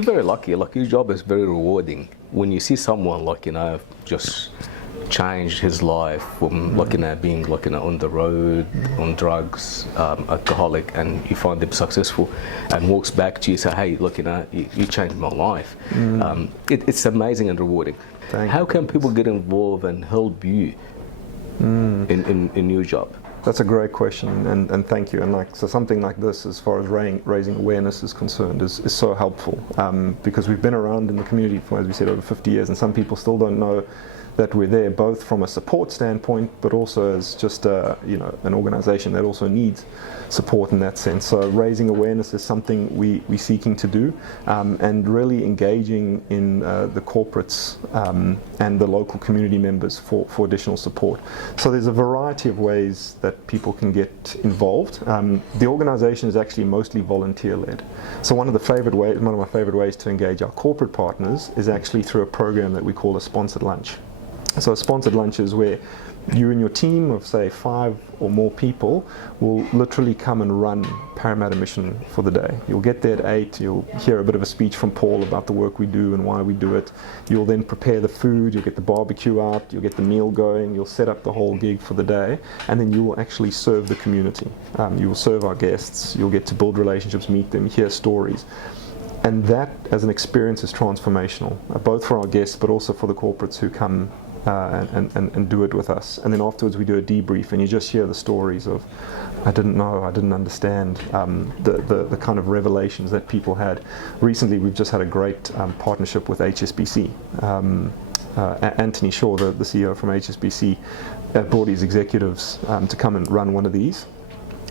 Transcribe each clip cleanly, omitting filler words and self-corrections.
you're very lucky. Like, your job is very rewarding. When you see someone, like, just changed his life from being on the road, on drugs, alcoholic, and you find them successful, and walks back to you and say, hey, look, you changed my life. It's amazing and rewarding. How can people get involved and help you in your job? That's a great question, and thank you. And so something like this, as far as raising awareness is concerned, is so helpful, because we've been around in the community for, as we said, over 50 years, and some people still don't know that we're there, both from a support standpoint, but also as just an organization that also needs support in that sense. So raising awareness is something we're seeking to do, and really engaging in the corporates and the local community members for additional support. So there's a variety of ways that people can get involved. The organization is actually mostly volunteer-led. So one of my favorite ways to engage our corporate partners is actually through a program that we call a sponsored lunch. So a sponsored lunch is where you and your team of, say, 5 or more people will literally come and run Parramatta Mission for the day. You'll get there at 8, you'll hear a bit of a speech from Paul about the work we do and why we do it. You'll then prepare the food, you'll get the barbecue out, you'll get the meal going, you'll set up the whole gig for the day, and then you will actually serve the community. You will serve our guests, you'll get to build relationships, meet them, hear stories. And that, as an experience, is transformational, both for our guests but also for the corporates who come and do it with us. And then afterwards we do a debrief, and you just hear the stories of, I didn't know, I didn't understand, the kind of revelations that people had. Recently we've just had a great partnership with HSBC. Anthony Shaw, the CEO from HSBC, brought his executives to come and run one of these,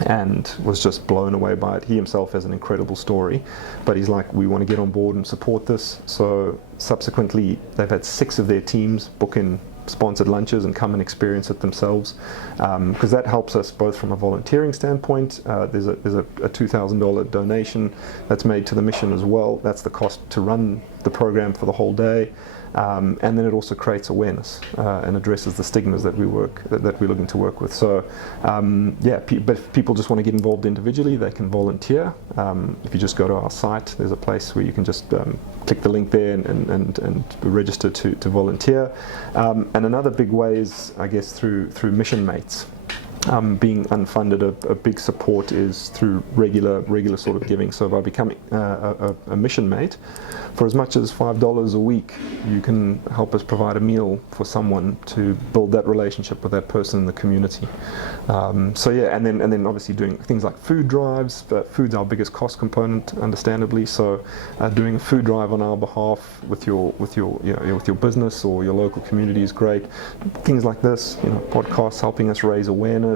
and was just blown away by it. He himself has an incredible story, but he's like, we want to get on board and support this. So subsequently they've had 6 of their teams book in sponsored lunches and come and experience it themselves, because that helps us both from a volunteering standpoint. There's a $2,000 donation that's made to the mission as well. That's the cost to run the program for the whole day. And then it also creates awareness and addresses the stigmas that we're looking to work with. So but if people just want to get involved individually, they can volunteer. If you just go to our site, there's a place where you can just click the link there and register to volunteer. And another big way is, I guess, through mission mates. Being unfunded, a big support is through regular sort of giving. So by becoming a mission mate, for as much as $5 a week, you can help us provide a meal for someone to build that relationship with that person in the community. So yeah, and then obviously doing things like food drives. Food's our biggest cost component, understandably. So doing a food drive on our behalf with your business or your local community is great. Things like this, podcasts helping us raise awareness.